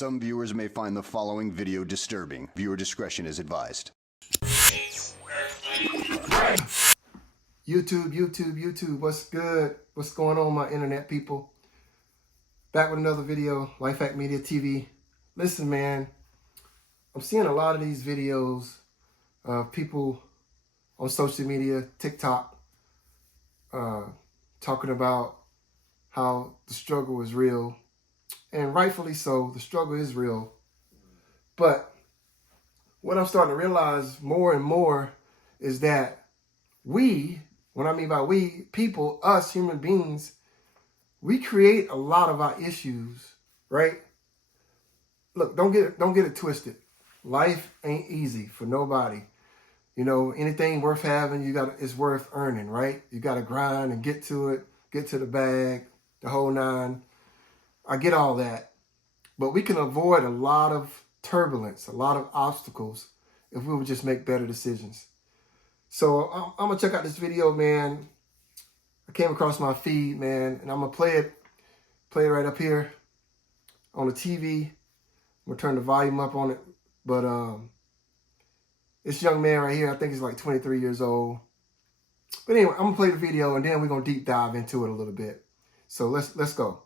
Some viewers may find the following video disturbing. Viewer discretion is advised. YouTube, what's good? What's going on, my internet people? Back with another video, Lifehack Media TV. Listen, man, I'm seeing a lot of these videos of people on social media, TikTok, talking about how the struggle is real. And rightfully so, the struggle is real. But what I'm starting to realize more and more is that we, what I mean by we, people, us human beings, we create a lot of our issues, right? Look, don't get it twisted. Life ain't easy for nobody. You know, anything worth having, it's worth earning, right? You got to grind and get to it, get to the bag, the whole nine. I get all that. But we can avoid a lot of turbulence, a lot of obstacles if we would just make better decisions. So I'm going to check out this video, man. I came across my feed, man, and I'm going to play it right up here on the TV. I'm going to turn the volume up on it. But this young man right here, I think he's like 23 years old. But anyway, I'm going to play the video, and then we're going to deep dive into it a little bit. So let's go.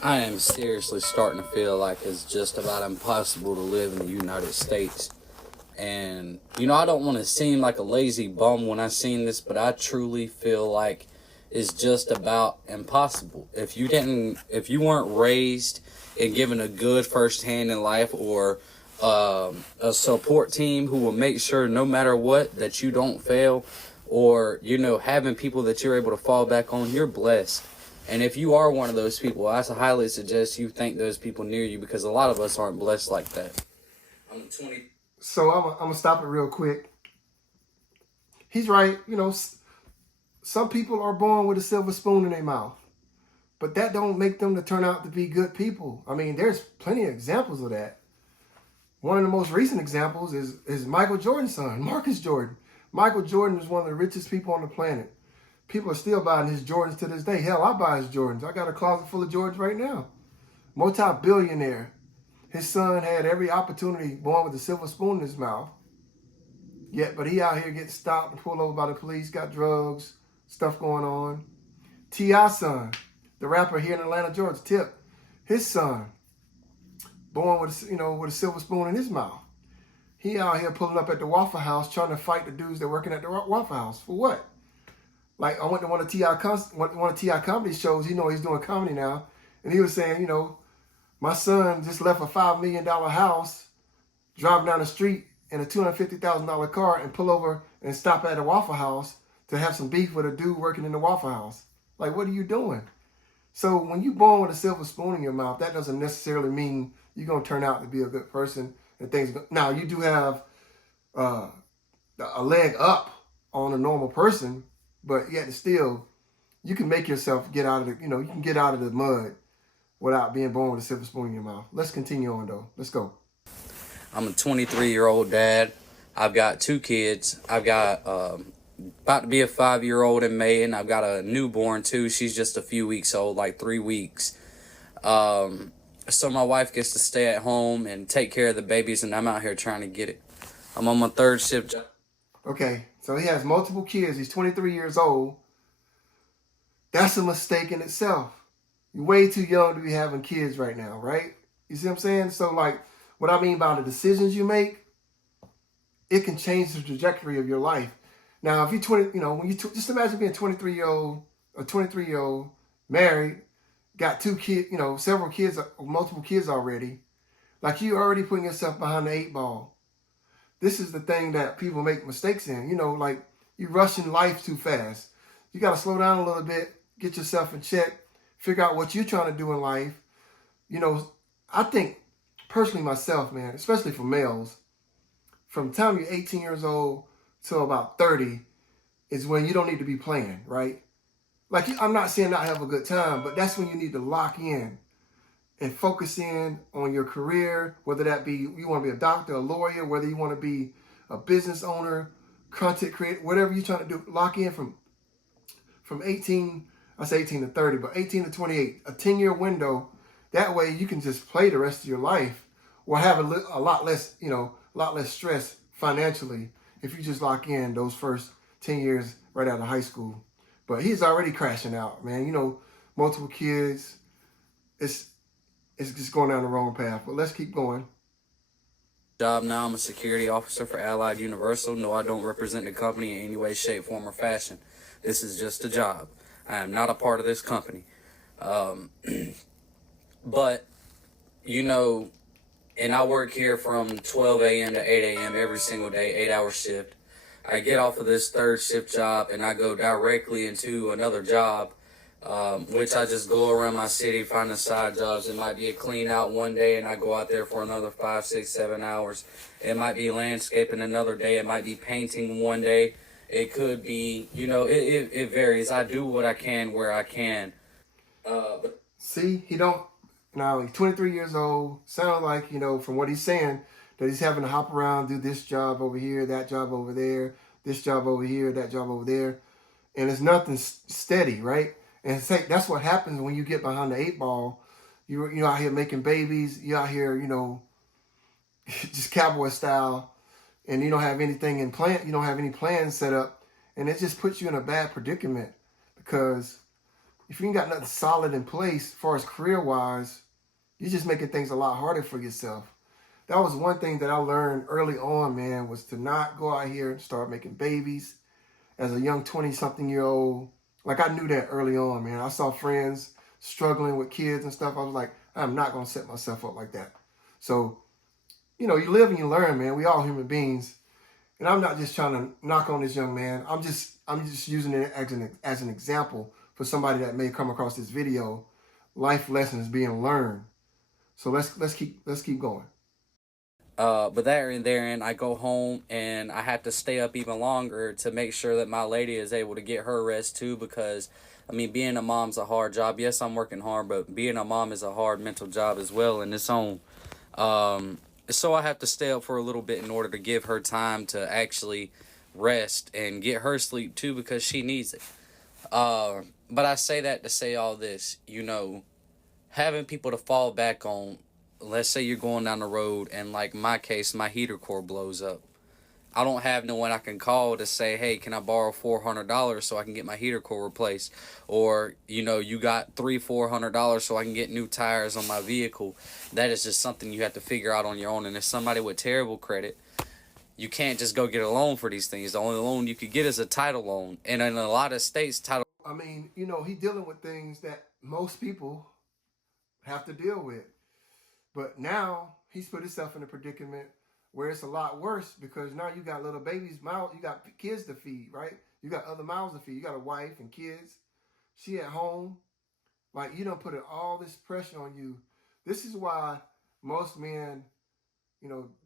I am seriously starting to feel like it's just about impossible to live in the United States. And, you know, I don't want to seem like a lazy bum when I seen this, but I truly feel like it's just about impossible. If you weren't raised and given a good first hand in life, or a support team who will make sure no matter what that you don't fail, or, you know, having people that you're able to fall back on, you're blessed. And if you are one of those people, I highly suggest you thank those people near you, because a lot of us aren't blessed like that. So I'm going to stop it real quick. He's right. You know, some people are born with a silver spoon in their mouth, but that don't make them to turn out to be good people. I mean, there's plenty of examples of that. One of the most recent examples is Michael Jordan's son, Marcus Jordan. Michael Jordan was one of the richest people on the planet. People are still buying his Jordans to this day. Hell, I buy his Jordans. I got a closet full of Jordans right now. Multi-billionaire. His son had every opportunity, born with a silver spoon in his mouth. But he out here getting stopped and pulled over by the police, got drugs, stuff going on. T.I.'s son, the rapper here in Atlanta, Georgia, Tip, his son, born with a silver spoon in his mouth. He out here pulling up at the Waffle House trying to fight the dudes that working at the Waffle House. For what? Like, I went to one of T.I. comedy shows. You know, he's doing comedy now. And he was saying, you know, my son just left a $5 million house, driving down the street in a $250,000 car, and pull over and stop at a Waffle House to have some beef with a dude working in the Waffle House. Like, what are you doing? So when you're born with a silver spoon in your mouth, that doesn't necessarily mean you're going to turn out to be a good person. And things. Now, you do have a leg up on a normal person, but yet still, you can make yourself get out of you can get out of the mud without being born with a silver spoon in your mouth. Let's continue on, though. Let's go. I'm a 23-year-old dad. I've got 2 kids. I've got about to be a 5-year-old in May, and I've got a newborn, too. She's just a few weeks old, like 3 weeks. So my wife gets to stay at home and take care of the babies, and I'm out here trying to get it. I'm on my 3rd shift job. Okay, so he has multiple kids. He's 23 years old. That's a mistake in itself. You're way too young to be having kids right now, right? You see what I'm saying? So, like, what I mean by the decisions you make, it can change the trajectory of your life. Now, if you're 20, when you just imagine being 23-year-old, married, got 2 kids, several kids, multiple kids already. Like, you already putting yourself behind the 8 ball. This is the thing that people make mistakes in. Like, you're rushing life too fast. You got to slow down a little bit, get yourself in check, figure out what you're trying to do in life. I think, personally myself, man, especially for males, from the time you're 18 years old till about 30 is when you don't need to be playing, right? Like, I'm not saying not have a good time, but that's when you need to lock in and focus in on your career, whether that be you want to be a doctor, a lawyer, whether you want to be a business owner, content creator, whatever you're trying to do. Lock in from 18, I say 18 to 30, but 18 to 28, a 10-year window That way you can just play the rest of your life or have a lot less, a lot less stress financially if you just lock in those first 10 years right out of high school. But he's already crashing out, man. Multiple kids. It's just going down the wrong path. But let's keep going. Job now, I'm a security officer for Allied Universal. No, I don't represent the company in any way, shape, form, or fashion. This is just a job. I am not a part of this company. But, and I work here from 12 a.m. to 8 a.m. every single day, 8-hour shift. I get off of this third shift job and I go directly into another job, which I just go around my city finding side jobs. It might be a clean out one day and I go out there for another 5, 6, 7 hours. It might be landscaping another day. It might be painting one day. It could be, it varies. I do what I can where I can. See, now he's 23 years old. Sounds like, from what he's saying, that he's having to hop around, do this job over here, that job over there, this job over here, that job over there. And it's nothing steady, right? And that's what happens when you get behind the 8 ball. You're out here making babies. You're out here, just cowboy style. And you don't have anything in plan. You don't have any plans set up. And it just puts you in a bad predicament. Because if you ain't got nothing solid in place as far as career-wise, you're just making things a lot harder for yourself. That was one thing that I learned early on, man, was to not go out here and start making babies as a young 20-something-year-old. Like, I knew that early on, man. I saw friends struggling with kids and stuff. I was like, I'm not going to set myself up like that. So, you live and you learn, man. We all human beings. And I'm not just trying to knock on this young man. I'm just using it as an example for somebody that may come across this video. Life lessons being learned. So let's keep going. But therein, I go home and I have to stay up even longer to make sure that my lady is able to get her rest too, because, being a mom's a hard job. Yes, I'm working hard, but being a mom is a hard mental job as well in its own. So I have to stay up for a little bit in order to give her time to actually rest and get her sleep too, because she needs it. But I say that to say all this, having people to fall back on. Let's say you're going down the road and, like my case, my heater core blows up. I don't have no one I can call to say, hey, can I borrow $400 so I can get my heater core replaced? Or, you got $300-400 so I can get new tires on my vehicle. That is just something you have to figure out on your own. And if somebody with terrible credit, you can't just go get a loan for these things. The only loan you could get is a title loan. And in a lot of states, title... He's dealing with things that most people have to deal with. But now he's put himself in a predicament where it's a lot worse, because now you got little babies, you got kids to feed, right? You got other mouths to feed. You got a wife and kids. She at home. Like, you don't put all this pressure on you. This is why most men,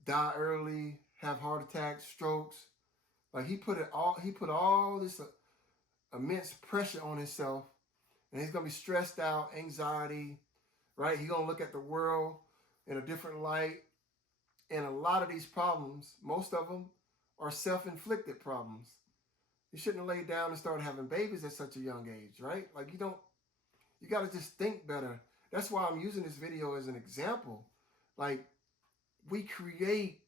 die early, have heart attacks, strokes. Like, he put all this immense pressure on himself, and he's gonna be stressed out, anxiety, right? He's gonna look at the world in a different light. And a lot of these problems, most of them, are self-inflicted problems. You shouldn't have laid down and started having babies at such a young age, right? Like, you got to just think better. That's why I'm using this video as an example. Like, we create,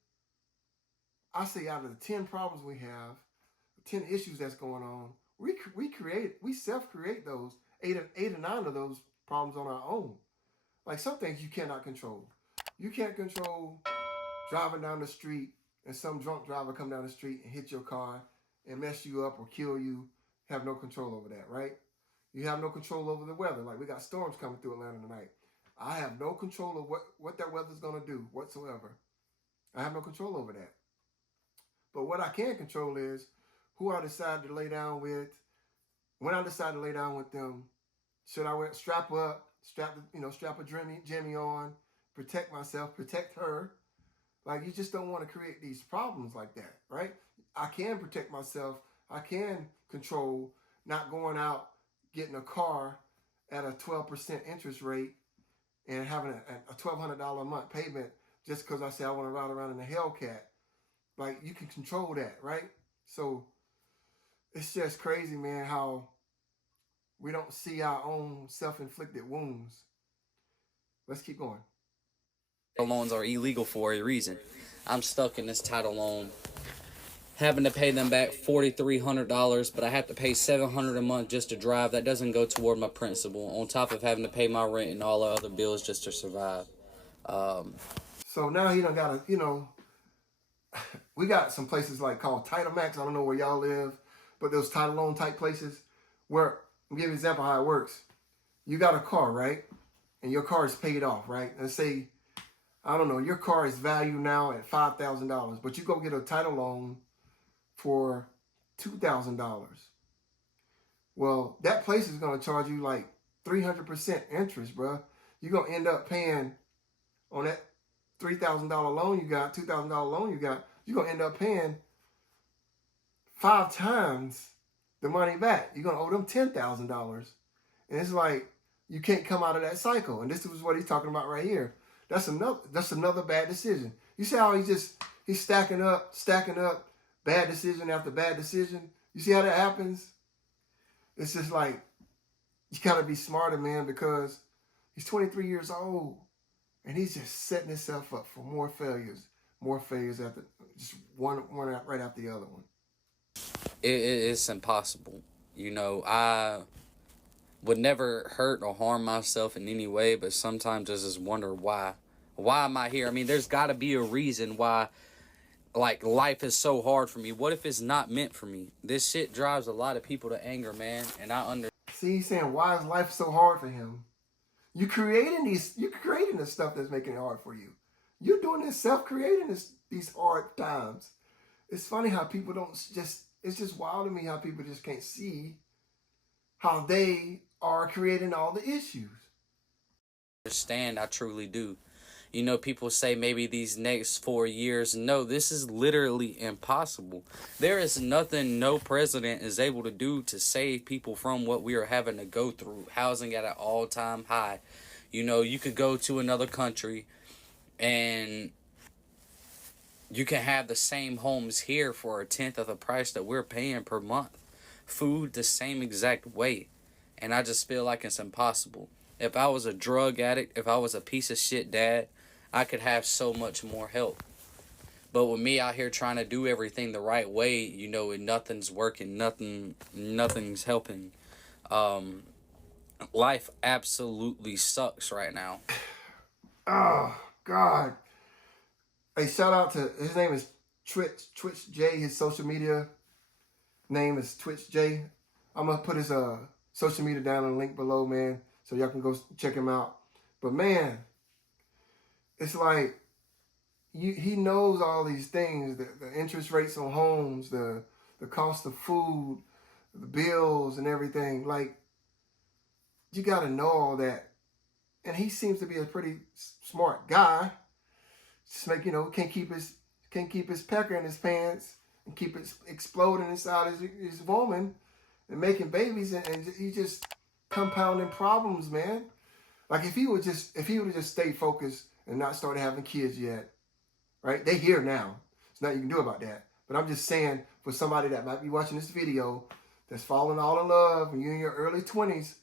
I say out of the 10 problems we have, 10 issues that's going on, we self-create those, 8 or 9 of those problems on our own. Like, some things you cannot control. You can't control driving down the street and some drunk driver come down the street and hit your car and mess you up or kill you. Have no control over that, right? You have no control over the weather. Like, we got storms coming through Atlanta tonight. I have no control of what that weather's going to do whatsoever. I have no control over that. But what I can control is who I decide to lay down with. When I decide to lay down with them, should I strap up, strap a Jimmy on, protect myself, protect her. Like, you just don't want to create these problems like that, right? I can protect myself. I can control not going out, getting a car at a 12% interest rate and having a $1,200 a month payment just because I say I want to ride around in a Hellcat. Like, you can control that, right? So it's just crazy, man, how we don't see our own self-inflicted wounds. Let's keep going. Loans are illegal for a reason. I'm stuck in this title loan, having to pay them back $4,300, but I have to pay $700 a month just to drive. That doesn't go toward my principal, on top of having to pay my rent and all the other bills just to survive. So now he done got we got some places like called Title Max. I don't know where y'all live, but those title loan type places where, I'll give you an example how it works. You got a car, right? And your car is paid off, right? Let's say, I don't know, your car is valued now at $5,000, but you go get a title loan for $2,000. Well, that place is going to charge you like 300% interest, bro. You're going to end up paying on that $3,000 loan you got, $2,000 loan you got, you're going to end up paying 5 times the money back. You're going to owe them $10,000. And it's like, you can't come out of that cycle. And this is what he's talking about right here. That's another bad decision. You see how he's stacking up bad decision after bad decision? You see how that happens? It's just like, you gotta be smarter, man, because he's 23 years old and he's just setting himself up for more failures after just one right after the other one. It's impossible. You know, I would never hurt or harm myself in any way, but sometimes I just wonder why. Why am I here? I mean, there's got to be a reason why, like, life is so hard for me. What if it's not meant for me? This shit drives a lot of people to anger, man, and I understand. See, he's saying, why is life so hard for him? You're creating the stuff that's making it hard for you. You're doing this, self-creating these hard times. It's funny how people it's just wild to me how people just can't see how they are creating all the issues. I truly do. You know, people say maybe these next 4 years. No, this is literally impossible. There is nothing no president is able to do to save people from what we are having to go through. Housing at an all-time high. You know, you could go to another country and you can have the same homes here for 1/10 of the price that we're paying per month. Food the same exact way. And I just feel like it's impossible. If I was a drug addict, if I was a piece of shit dad, I could have so much more help. But with me out here trying to do everything the right way, you know, and nothing's working, nothing's helping. Life absolutely sucks right now. Oh, God. Hey, shout out to, his name is Twitch J. His social media name is Twitch J. I'm going to put his social media down in the link below, man, so y'all can go check him out. But, man, it's like he knows all these things, the interest rates on homes, the cost of food, the bills and everything. Like, you got to know all that. And he seems to be a pretty smart guy. Just can't keep his pecker in his pants and keep it exploding inside his woman and making babies, and he just compounding problems, man. Like if he would just stay focused and not start having kids yet, right? They here now. There's nothing you can do about that. But I'm just saying, for somebody that might be watching this video that's falling all in love and you're in your early 20s,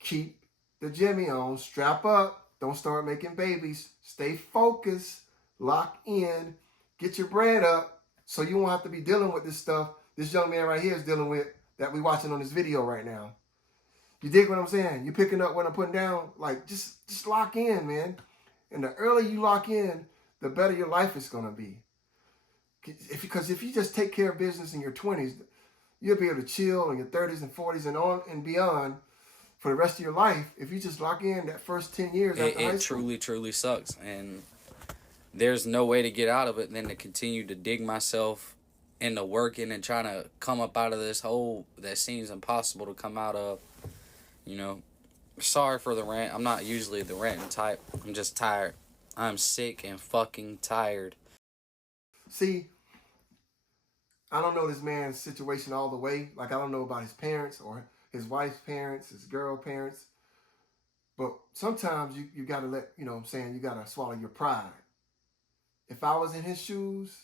keep the Jimmy on, strap up, don't start making babies, stay focused, lock in, get your bread up so you won't have to be dealing with this stuff this young man right here is dealing with that we watching on this video right now. You dig what I'm saying? You picking up what I'm putting down? Like, just lock in, man. And the earlier you lock in, the better your life is going to be. Because if you just take care of business in your 20s, you'll be able to chill in your 30s and 40s and on and beyond for the rest of your life if you just lock in that first 10 years after high school. It truly sucks. And there's no way to get out of it than to continue to dig myself into working and trying to come up out of this hole that seems impossible to come out of. You know, sorry for the rant. I'm not usually the ranting type. I'm just tired. I'm sick and fucking tired. See, I don't know this man's situation all the way. Like, I don't know about his parents or his wife's parents, his girl parents. But sometimes you got to let, you know what I'm saying, you got to swallow your pride. If I was in his shoes,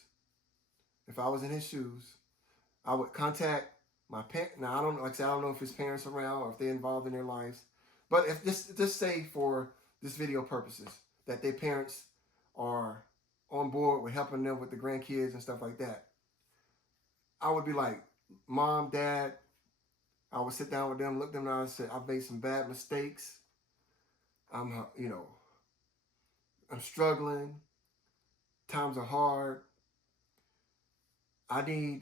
I would contact my parents. Now, I don't know if his parents are around or if they're involved in their lives. But if just say for this video purposes, that their parents are on board with helping them with the grandkids and stuff like that. I would be like, Mom, Dad, I would sit down with them, look them down and say, I've made some bad mistakes. I'm struggling. Times are hard. I'm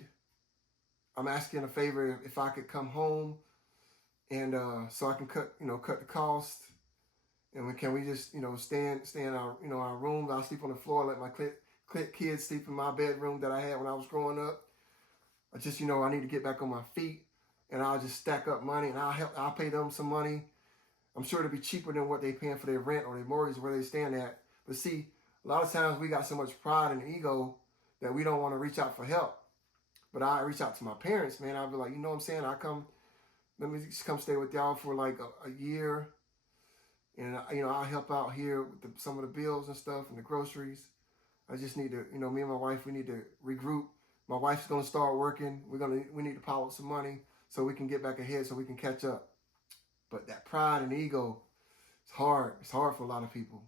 asking a favor if I could come home and so I can cut the cost. And can we just, stay in our, our rooms? I'll sleep on the floor, let my kids sleep in my bedroom that I had when I was growing up. I just, I need to get back on my feet, and I'll just stack up money, and I'll pay them some money. I'm sure it'll be cheaper than what they're paying for their rent or their mortgage, where they stand at. But see, a lot of times we got so much pride and ego that we don't want to reach out for help. But I reach out to my parents, man. I'll be like, you know what I'm saying? Let me just come stay with y'all for like a year. And, I'll help out here with some of the bills and stuff and the groceries. I just need to, me and my wife, we need to regroup. My wife's going to start working. We need to pile up some money so we can get back ahead, so we can catch up. But that pride and ego, it's hard. It's hard for a lot of people.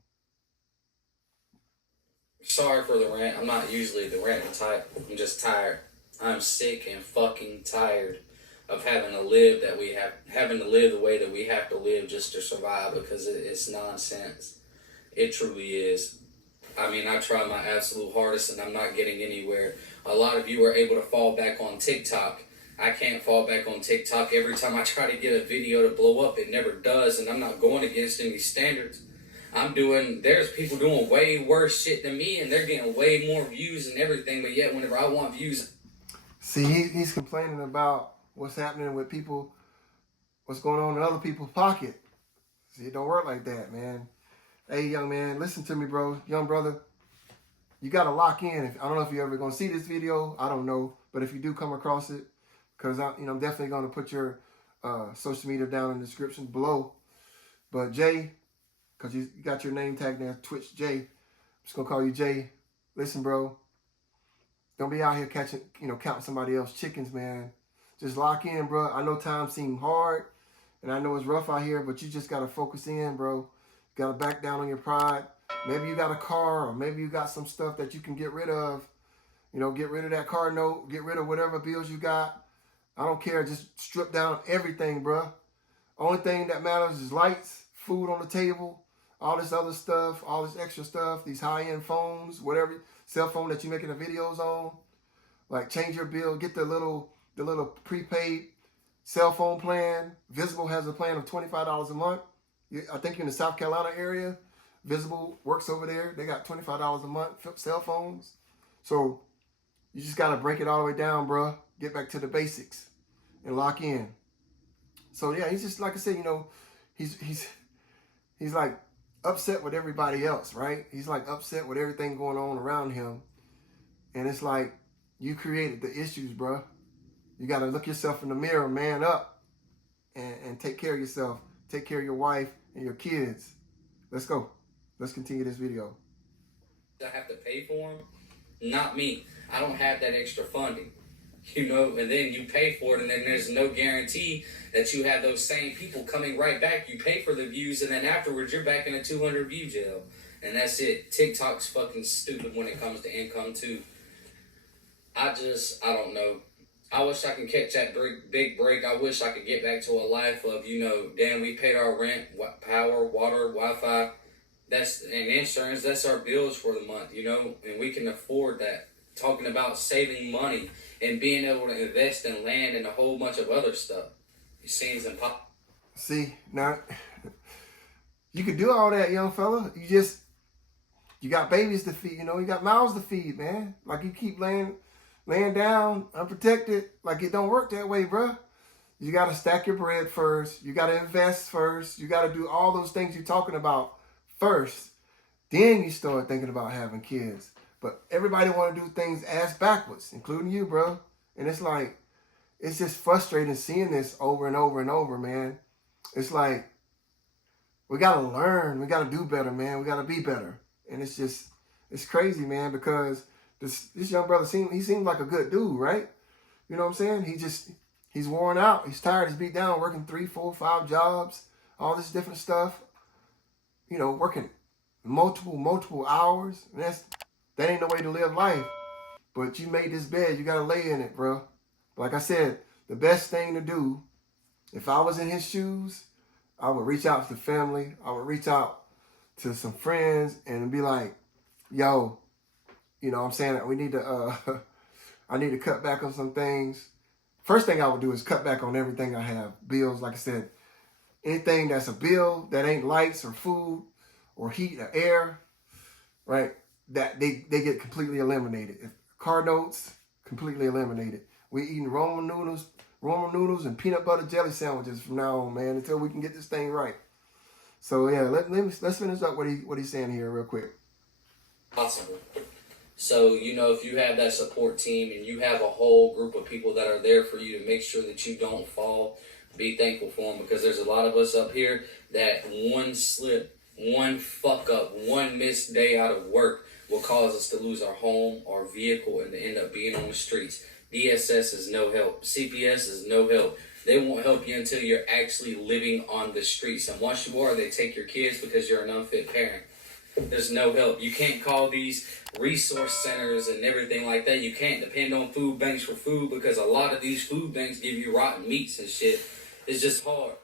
Sorry for the rant. I'm not usually the ranting type. I'm just tired. I'm sick and fucking tired of having to live the way that we have to live just to survive, because it's nonsense. It truly is. I mean, I try my absolute hardest and I'm not getting anywhere. A lot of you are able to fall back on TikTok. I can't fall back on TikTok. Every time I try to get a video to blow up, it never does, and I'm not going against any standards. There's people doing way worse shit than me, and they're getting way more views and everything, but yet whenever I want views... See, he's complaining about what's happening with people, what's going on in other people's pocket. See, it don't work like that, man. Hey, young man, listen to me, bro. Young brother, you got to lock in. I don't know if you're ever going to see this video. I don't know. But if you do come across it, because I'm definitely going to put your social media down in the description below. But Jay, because you got your name tag there, Twitch Jay. I'm just going to call you Jay. Listen, bro. Don't be out here counting somebody else's chickens, man. Just lock in, bro. I know times seem hard, and I know it's rough out here, but you just got to focus in, bro. Got to back down on your pride. Maybe you got a car, or maybe you got some stuff that you can get rid of. Get rid of that car note. Get rid of whatever bills you got. I don't care. Just strip down everything, bro. Only thing that matters is lights, food on the table, all this other stuff, all this extra stuff, these high-end phones, whatever, cell phone that you're making the videos on. Like, change your bill. Get the little prepaid cell phone plan. Visible has a plan of $25 a month. I think you're in the South Carolina area. Visible works over there. They got $25 a month cell phones. So you just got to break it all the way down, bro. Get back to the basics and lock in. So yeah, he's just, like I said, he's like upset with everybody else, right? He's like upset with everything going on around him. And it's like, you created the issues, bro. You got to look yourself in the mirror, man up, and take care of yourself. Take care of your wife and your kids. Let's go. Let's continue this video. I have to pay for them? Not me. I don't have that extra funding. And then you pay for it, and then there's no guarantee that you have those same people coming right back. You pay for the views, and then afterwards you're back in a 200 view jail. And that's it. TikTok's fucking stupid when it comes to income too. I don't know. I wish I could catch that big break. I wish I could get back to a life of, damn, we paid our rent, power, water, Wi-Fi, and insurance. That's our bills for the month, and we can afford that. Talking about saving money and being able to invest in land and a whole bunch of other stuff. It seems impossible. See, now, you could do all that, young fella. You got babies to feed, you got mouths to feed, man. Like, you keep laying down unprotected. Like, it don't work that way, bruh. You got to stack your bread first. You got to invest first. You got to do all those things you're talking about first. Then you start thinking about having kids. But everybody want to do things ass backwards, including you, bro. And it's like, it's just frustrating seeing this over and over and over, man. It's like, we got to learn. We got to do better, man. We got to be better. And it's crazy, man, because this young brother seems like a good dude, right? You know what I'm saying? He's worn out. He's tired. He's beat down, working 3, 4, 5 jobs, all this different stuff. working multiple hours. And that ain't no way to live life. But you made this bed, you gotta lay in it, bro. Like I said, the best thing to do, if I was in his shoes, I would reach out to the family. I would reach out to some friends and be like, yo, I'm saying that we need to, I need to cut back on some things. First thing I would do is cut back on everything I have. Bills, like I said, anything that's a bill that ain't lights or food or heat or air, right? That they get completely eliminated. If car notes, completely eliminated. We eating Roman noodles and peanut butter jelly sandwiches from now on, man, until we can get this thing right. So yeah, let's finish up what he's saying here real quick. Possible. So, if you have that support team and you have a whole group of people that are there for you to make sure that you don't fall, be thankful for them, because there's a lot of us up here that one slip, one fuck up, one missed day out of work will cause us to lose our home, our vehicle, and to end up being on the streets. DSS is no help. CPS is no help. They won't help you until you're actually living on the streets. And once you are, they take your kids because you're an unfit parent. There's no help. You can't call these resource centers and everything like that. You can't depend on food banks for food because a lot of these food banks give you rotten meats and shit. It's just hard.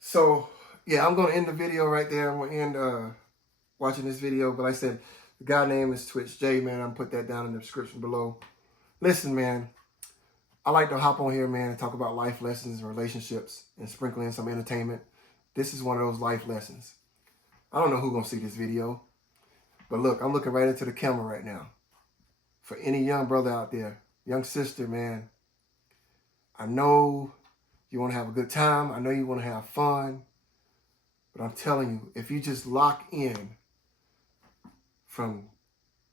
So, yeah, I'm going to end the video right there. I'm going to end watching this video. But like I said, the guy name is Twitch J, man. I'm going to put that down in the description below. Listen, man. I like to hop on here, man, and talk about life lessons and relationships and sprinkle in some entertainment. This is one of those life lessons. I don't know who's going to see this video. But look, I'm looking right into the camera right now. For any young brother out there, young sister, man, I know you want to have a good time. I know you want to have fun. But I'm telling you, if you just lock in from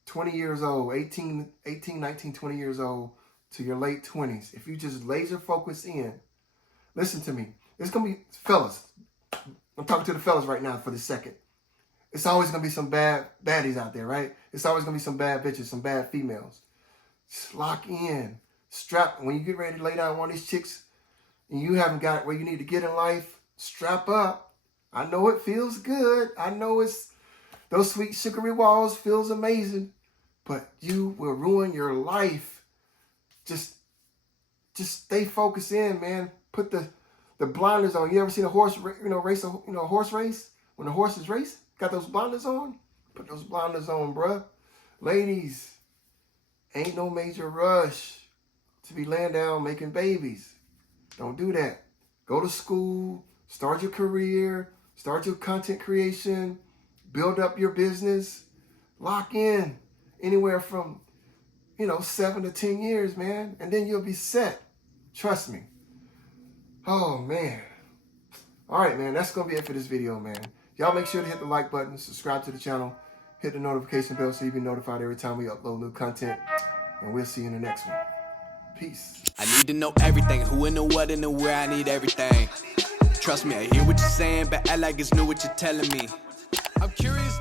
20 years old, 18, 19, 20 years old, to your late 20s, if you just laser focus in, listen to me. It's going to be, fellas, I'm talking to the fellas right now for the second. It's always going to be some bad baddies out there, right? It's always going to be some bad bitches, some bad females. Just lock in. Strap. When you get ready to lay down one of these chicks and you haven't got where you need to get in life, strap up. I know it feels good. I know it's those sweet sugary walls feels amazing, but you will ruin your life. Just stay focused in, man. Put the blinders on. You ever seen a horse, race a horse race? When the horses race, got those blinders on? Put those blinders on, bruh. Ladies, ain't no major rush to be laying down making babies. Don't do that. Go to school, start your career, start your content creation, build up your business, lock in anywhere from 7 to 10 years, man. And then you'll be set. Trust me. Oh, man. All right, man. That's going to be it for this video, man. Y'all make sure to hit the like button, subscribe to the channel, hit the notification bell so you be notified every time we upload new content. And we'll see you in the next one. Peace. I need to know everything. Who and the what and the where. I need everything. Trust me, I hear what you're saying, but act like it's new what you're telling me. I'm curious.